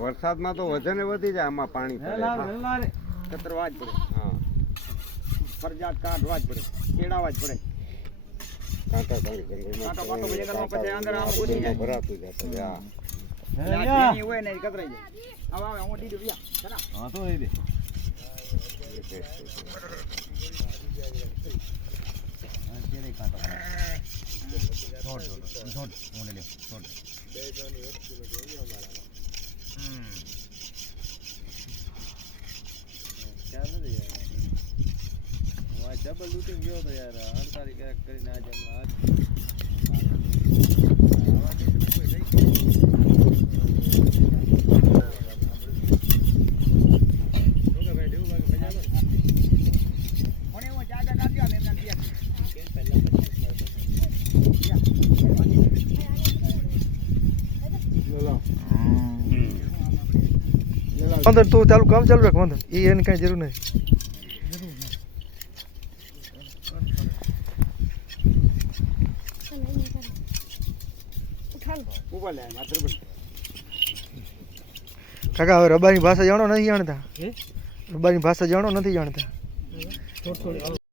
વરસાદમાં તો વજન વધી જાય આમાં પાણી કતરવા જ પડે. હા ફરજિયાત કાઢવા જ પડે, કેળાવા જ પડે. કાંટા પછી અંદર આમ ઉડી જાય ભરાતું જતા. હા હોય ને કતરાઈ જાય. હવે હું દીધું યા હા તો દે ડબલ લૂટિંગ ગયો તો યાર 48 કરીને આજે વાંધો તું ચાલુ કામ ચાલુ રાખ વાંધો એ એની કાંઈ જરૂર નહીં કાકા હવે રબાની ભાષા જાણો નથી જાણતા રબાની ભાષા જાણો નથી જાણતા